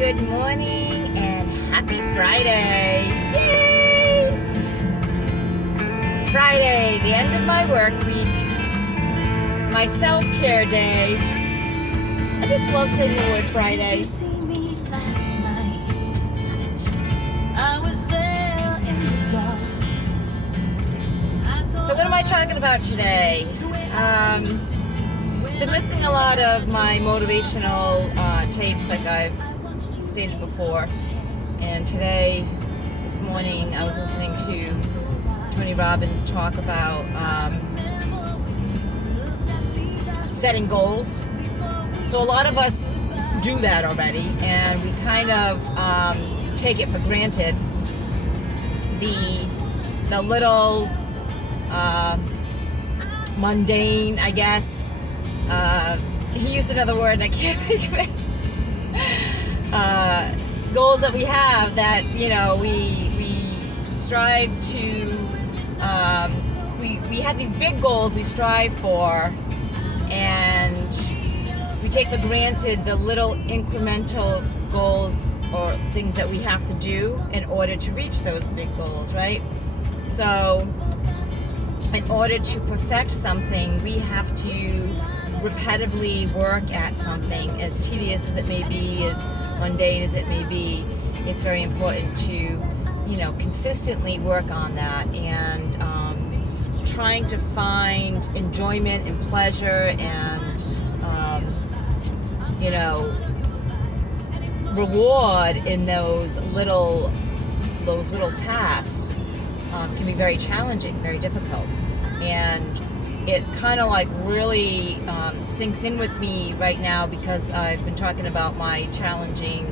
Good morning and happy Friday. Yay! Friday, the end of my work week, my self-care day. I just love saying the word Friday. Did you see me last night? I was there in the dark. So what am I talking about today? Been listening a lot of my motivational tapes, like I've stated before. And this morning, I was listening to Tony Robbins talk about setting goals. So a lot of us do that already, and we kind of take it for granted. The little mundane, I guess. He used another word and I can't think of it. Goals that we have that, we strive to, we have these big goals we strive for, and we take for granted the little incremental goals or things that we have to do in order to reach those big goals, right? So in order to perfect something, we have to repetitively work at something, as tedious as it may be, as mundane as it may be. It's very important to, consistently work on that, and trying to find enjoyment and pleasure and, reward in those little tasks can be very challenging, very difficult. And it kind of like really sinks in with me right now, because I've been talking about my challenging,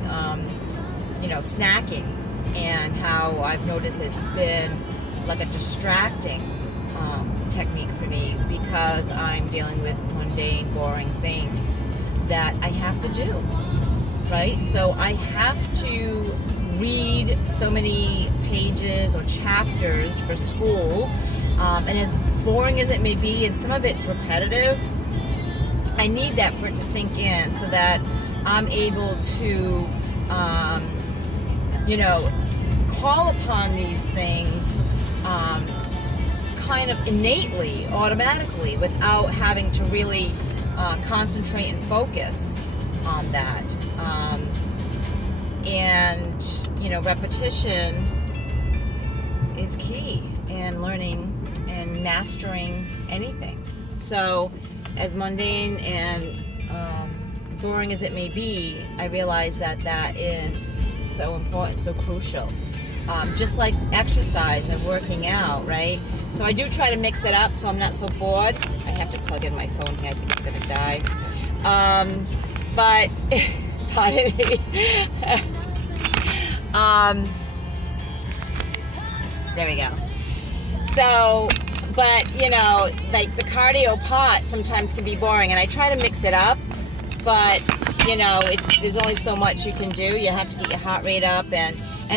snacking, and how I've noticed it's been like a distracting technique for me, because I'm dealing with mundane, boring things that I have to do, right? So I have to read so many pages or chapters for school, and as boring as it may be, and some of it's repetitive, I need that for it to sink in, so that I'm able to, call upon these things kind of innately, automatically, without having to really concentrate and focus on that. Repetition is key in learning and mastering anything. So as mundane and boring as it may be, I realize that is so important, so crucial. Just like exercise and working out, right? So I do try to mix it up so I'm not so bored. I have to plug in my phone here. I think it's going to die. But, pardon me. There we go. So, but, like the cardio part sometimes can be boring, and I try to mix it up, but, there's only so much you can do. You have to get your heart rate up, and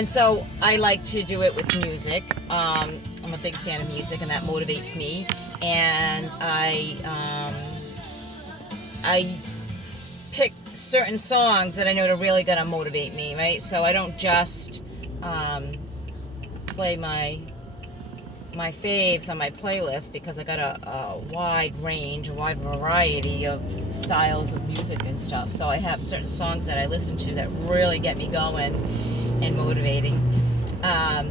so I like to do it with music. I'm a big fan of music, and that motivates me, and I pick certain songs that I know are really going to motivate me, right? So I don't just play my faves on my playlist, because I got a wide range, a wide variety of styles of music and stuff. So I have certain songs that I listen to that really get me going and motivating. I'm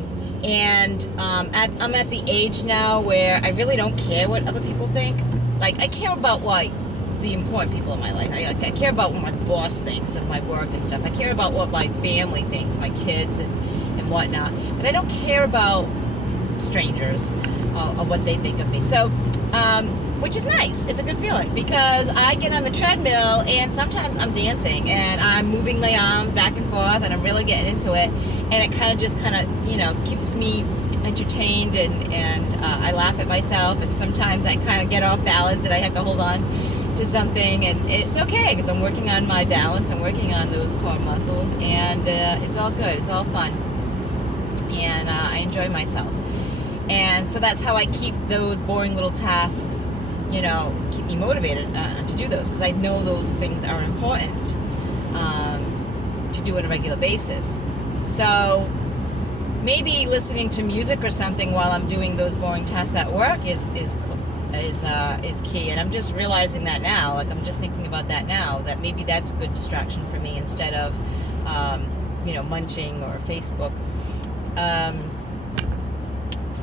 at the age now where I really don't care what other people think. Like, I care about the important people in my life. I care about what my boss thinks of my work and stuff. I care about what my family thinks, my kids and whatnot. But I don't care about strangers or what they think of me. So, which is nice. It's a good feeling, because I get on the treadmill and sometimes I'm dancing and I'm moving my arms back and forth and I'm really getting into it, and it kind of keeps me entertained, and I laugh at myself, and sometimes I kind of get off balance and I have to hold on to something, and it's okay, because I'm working on my balance, I'm working on those core muscles, and it's all good, it's all fun, and I enjoy myself. And so that's how I keep those boring little tasks, keep me motivated to do those, because I know those things are important to to do on a regular basis. So maybe listening to music or something while I'm doing those boring tasks at work is key. And I'm just realizing that now. Like, I'm just thinking about that now, that maybe that's a good distraction for me instead of munching or Facebook.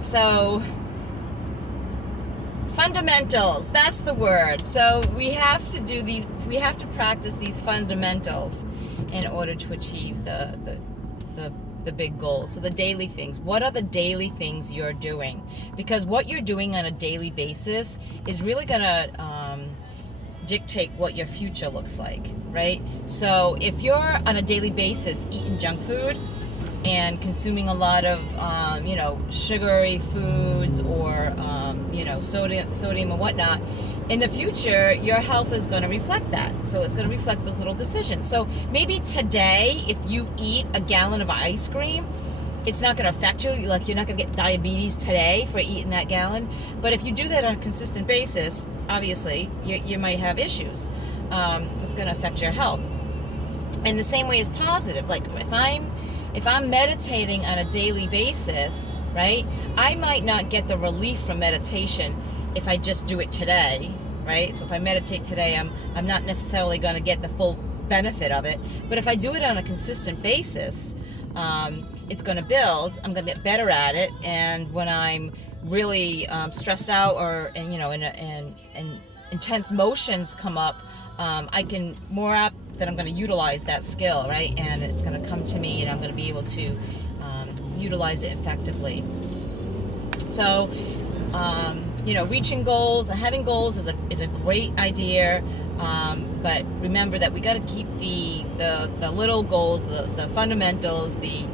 So fundamentals, that's the word. So we have to practice these fundamentals in order to achieve the big goals. So the daily things. What are the daily things you're doing? Because what you're doing on a daily basis is really gonna dictate what your future looks like, right? So if you're on a daily basis eating junk food and consuming a lot of sugary foods or sodium and whatnot, in the future your health is going to reflect that. So it's going to reflect those little decisions. So maybe today, if you eat a gallon of ice cream, it's not going to affect you. Like, you're not going to get diabetes today for eating that gallon. But if you do that on a consistent basis, obviously you might have issues. It's going to affect your health. And the same way is positive. Like, if I'm meditating on a daily basis, right, I might not get the relief from meditation if I just do it today, right? So if I meditate today, I'm not necessarily going to get the full benefit of it. But if I do it on a consistent basis, it's going to build. I'm going to get better at it. And when I'm really stressed out or and intense motions come up, I can more apt that I'm going to utilize that skill, right? And it's going to come to me, and I'm going to be able to utilize it effectively. So, reaching goals, having goals is a great idea. But remember that we got to keep the little goals, the fundamentals, the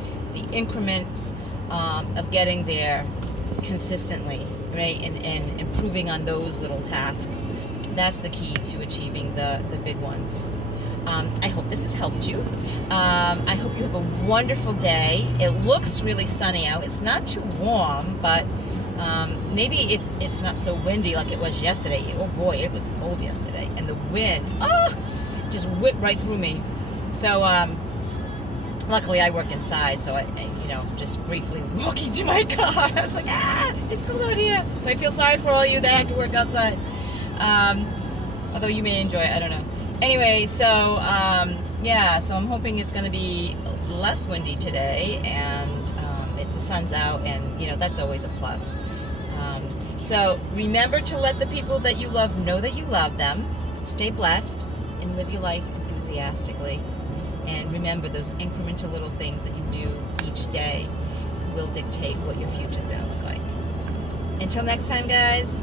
increments of getting there consistently, right? And improving on those little tasks. That's the key to achieving the big ones. I hope this has helped you. I hope you have a wonderful day. It looks really sunny out. It's not too warm, but maybe if it's not so windy like it was yesterday. Oh boy, it was cold yesterday. And the wind, just whipped right through me. So luckily I work inside, so I just briefly walking to my car. I was like, it's cold out here. So I feel sorry for all you that have to work outside. Although you may enjoy it, I don't know. Anyway, so so I'm hoping it's going to be less windy today, and the sun's out, and that's always a plus. So remember to let the people that you love know that you love them. Stay blessed and live your life enthusiastically. And remember, those incremental little things that you do each day will dictate what your future is going to look like. Until next time, guys.